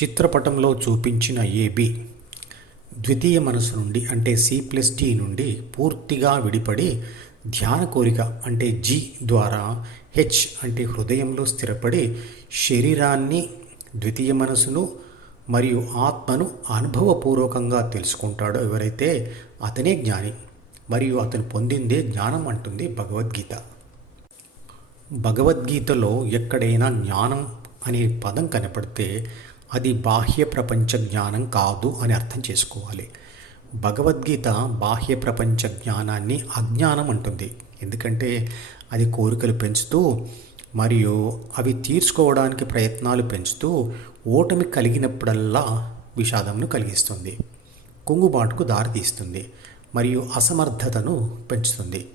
చిత్రపటంలో చూపించిన ఏబి ద్వితీయ మనసు నుండి అంటే సి ప్లస్ డి నుండి పూర్తిగా విడిపడి ధ్యాన కోరిక అంటే జి ద్వారా హెచ్ అంటే హృదయంలో స్థిరపడి శరీరాన్ని ద్వితీయ మనసును మరియు ఆత్మను అనుభవపూర్వకంగా తెలుసుకుంటాడో ఎవరైతే అతనే జ్ఞాని మరియు అతను పొందిందే జ్ఞానం అంటుంది భగవద్గీత. భగవద్గీతలో ఎక్కడైనా జ్ఞానం అనే పదం కనపడితే అది బాహ్య ప్రపంచ జ్ఞానం కాదు అని అర్థం చేసుకోవాలి. భగవద్గీత బాహ్య ప్రపంచ జ్ఞానాన్ని అజ్ఞానం అంటుంది. ఎందుకంటే అది కోరికలు పెంచుతూ మరియు అవి తీర్చుకోవడానికి ప్రయత్నాలు పెంచుతూ ఓటమి కలిగినప్పుడల్లా విషాదంను కలిగిస్తుంది. కుంగుబాటుకు దారితీస్తుంది మరియు అసమర్థతను పెంచుతుంది.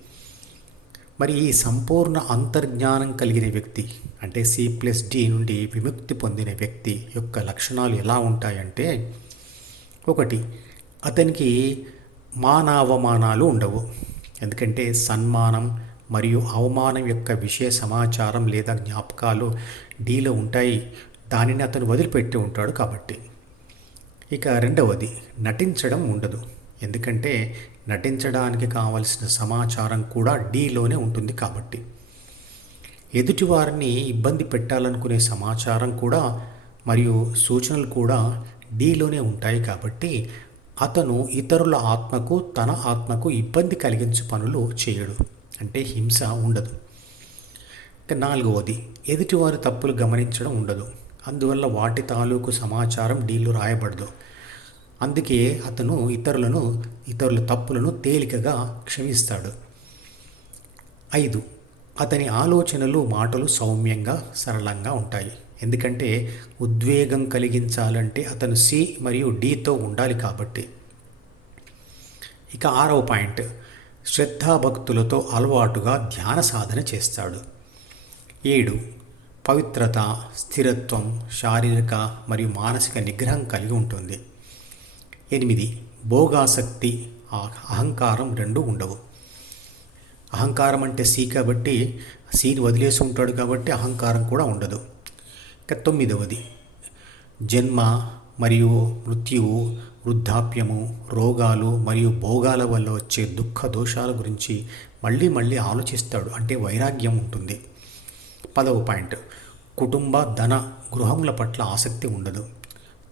మరి ఈ సంపూర్ణ అంతర్జ్ఞానం కలిగిన వ్యక్తి అంటే సి ప్లస్ డి నుండి విముక్తి పొందిన వ్యక్తి యొక్క లక్షణాలు ఎలా ఉంటాయంటే ఒకటి అతనికి మానావమానాలు ఉండవు. ఎందుకంటే సన్మానం మరియు అవమానం యొక్క విషయ సమాచారం లేదా జ్ఞాపకాలు డీలో ఉంటాయి. దానిని అతను వదిలిపెట్టి ఉంటాడు కాబట్టి. ఇక రెండవది నటించడం ఉండదు. ఎందుకంటే నటించడానికి కావలసిన సమాచారం కూడా డీలోనే ఉంటుంది కాబట్టి. ఎదుటివారిని ఇబ్బంది పెట్టాలనుకునే సమాచారం కూడా మరియు సూచనలు కూడా డీలోనే ఉంటాయి కాబట్టి అతను ఇతరుల ఆత్మకు తన ఆత్మకు ఇబ్బంది కలిగించే పనులు చేయడు. అంటే హింస ఉండదు. ఇక నాలుగవది ఎదుటివారి తప్పులు గమనించడం ఉండదు. అందువల్ల వాటి తాలూకు సమాచారం డీలు రాయబడదు. అందుకే అతను ఇతరులను ఇతరుల తప్పులను తేలికగా క్షమిస్తాడు. ఐదు. అతని ఆలోచనలు మాటలు సౌమ్యంగా సరళంగా ఉంటాయి. ఎందుకంటే ఉద్వేగం కలిగించాలంటే అతను సి మరియు డితో ఉండాలి కాబట్టి. ఇక ఆరవ పాయింట్. శ్రద్ధాభక్తులతో అలవాటుగా ధ్యాన సాధన చేస్తాడు. ఏడు. పవిత్రత స్థిరత్వం శారీరక మరియు మానసిక నిగ్రహం కలిగి ఉంటుంది. ఎనిమిది భోగాసక్తి అహంకారం రెండు ఉండవు. అహంకారం అంటే సి కాబట్టి సీని వదిలేసి ఉంటాడు కాబట్టి అహంకారం కూడా ఉండదు. ఇక తొమ్మిదవది జన్మ మరియు మృత్యువు వృద్ధాప్యము రోగాలు మరియు భోగాల వల్ల వచ్చే దుఃఖ దోషాల గురించి మళ్ళీ మళ్ళీ ఆలోచిస్తాడు. అంటే వైరాగ్యం ఉంటుంది. పదవ పాయింట్ కుటుంబ ధన గృహముల పట్ల ఆసక్తి ఉండదు.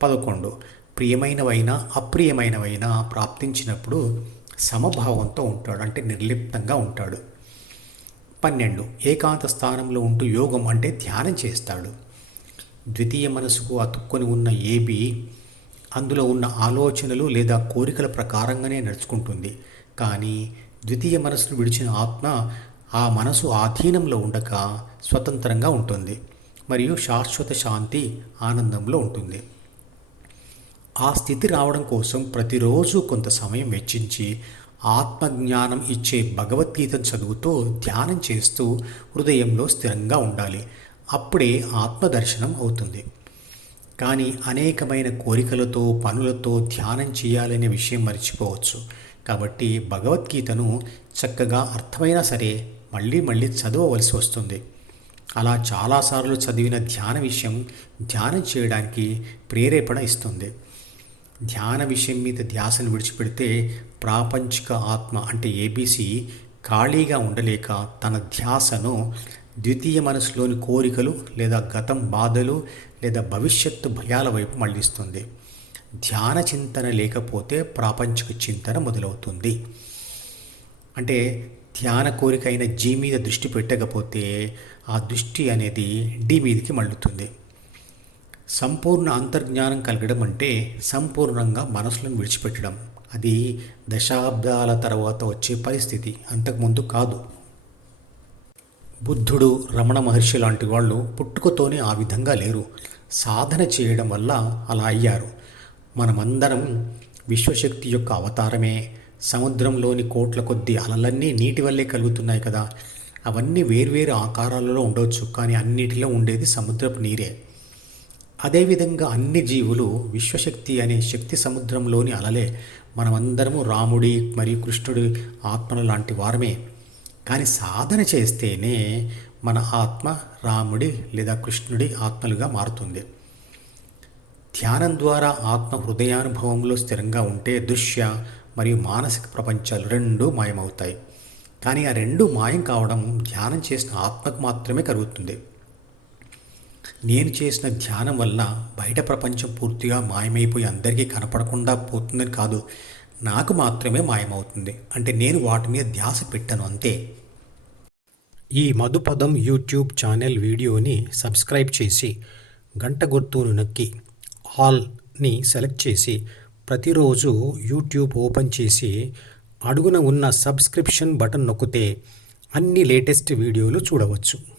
పదకొండు ప్రియమైనవైనా అప్రియమైనవైనా ప్రాప్తించినప్పుడు సమభావంతో ఉంటాడు అంటే నిర్లిప్తంగా ఉంటాడు. పన్నెండు ఏకాంత స్థానంలో ఉంటూ యోగం అంటే ధ్యానం చేస్తాడు. ద్వితీయ మనసుకు అతుక్కొని ఉన్న ఏబి అందులో ఉన్న ఆలోచనలు లేదా కోరికల ప్రకారంగానే నడుచుకుంటుంది. కానీ ద్వితీయ మనసును విడిచిన ఆత్మ ఆ మనసు ఆధీనంలో ఉండక స్వతంత్రంగా ఉంటుంది. మరియు శాశ్వత శాంతి ఆనందంలో ఉంటుంది. ఆ స్థితి రావడం కోసం ప్రతిరోజు కొంత సమయం వెచ్చించి ఆత్మజ్ఞానం ఇచ్చే భగవద్గీతను చదువుతూ ధ్యానం చేస్తూ హృదయంలో స్థిరంగా ఉండాలి. అప్పుడే ఆత్మదర్శనం అవుతుంది. కానీ అనేకమైన కోరికలతో పనులతో ధ్యానం చేయాలనే విషయం మర్చిపోవచ్చు. కాబట్టి భగవద్గీతను చక్కగా అర్థమైనా సరే మళ్ళీ మళ్ళీ చదవవలసి వస్తుంది. అలా చాలాసార్లు చదివిన ధ్యాన విషయం ధ్యానం చేయడానికి ప్రేరేపణ ఇస్తుంది. ధ్యాన విషయం మీద ధ్యాసను విడిచిపెడితే ప్రాపంచిక ఆత్మ అంటే ఏబీసీ ఖాళీగా ఉండలేక తన ధ్యాసను ద్వితీయ మనసులోని కోరికలు లేదా గతం బాధలు లేదా భవిష్యత్తు భయాల వైపు మళ్ళిస్తుంది. ధ్యాన చింతన లేకపోతే ప్రాపంచిక చింతన మొదలవుతుంది. అంటే ధ్యాన కోరిక అయిన జీ మీద దృష్టి పెట్టకపోతే ఆ దృష్టి అనేది డి మీదకి మళ్ళుతుంది. సంపూర్ణ అంతర్జ్ఞానం కలగడం అంటే సంపూర్ణంగా మనసులను విడిచిపెట్టడం. అది దశాబ్దాల తర్వాత వచ్చే పరిస్థితి. అంతకుముందు కాదు. బుద్ధుడు రమణ మహర్షి లాంటి వాళ్ళు పుట్టుకతోనే ఆ విధంగా లేరు. సాధన చేయడం వల్ల అలా అయ్యారు. మనమందరం విశ్వశక్తి యొక్క అవతారమే. సముద్రంలోని కోట్ల కొద్ది అలలన్నీ నీటి వల్లే కలుగుతున్నాయి కదా. అవన్నీ వేర్వేరు ఆకారాలలో ఉండవచ్చు కానీ అన్నిటిలో ఉండేది సముద్రపు నీరే. అదేవిధంగా అన్ని జీవులు విశ్వశక్తి అనే శక్తి సముద్రంలోని అలలే మనమందరము రాముడి మరియు కృష్ణుడి ఆత్మల లాంటి వారమే. కానీ సాధన చేస్తేనే మన ఆత్మ రాముడి లేదా కృష్ణుడి ఆత్మలుగా మారుతుంది. ధ్యానం ద్వారా ఆత్మ హృదయానుభవంలో స్థిరంగా ఉంటే దృశ్య మరియు మానసిక ప్రపంచాలు రెండూ మాయమవుతాయి. కానీ ఆ రెండు మాయం కావడం ధ్యానం చేసిన ఆత్మకు మాత్రమే కలుగుతుంది. నేను చేసిన ధ్యానం వల్ల బయట ప్రపంచం పూర్తిగా మాయమైపోయి అందరికీ కనపడకుండా పోతుందని కాదు. నాకు మాత్రమే మాయమవుతుంది. అంటే నేను వాటి మీద ధ్యాస పెట్టాను అంతే. ఈ మధుపదం యూట్యూబ్ ఛానల్ వీడియోని సబ్స్క్రైబ్ చేసి గంట గుర్తును నొక్కి ఆల్ని సెలెక్ట్ చేసి ప్రతిరోజు యూట్యూబ్ ఓపెన్ చేసి అడుగున ఉన్న సబ్స్క్రిప్షన్ బటన్ నొక్కితే అన్ని లేటెస్ట్ వీడియోలు చూడవచ్చు.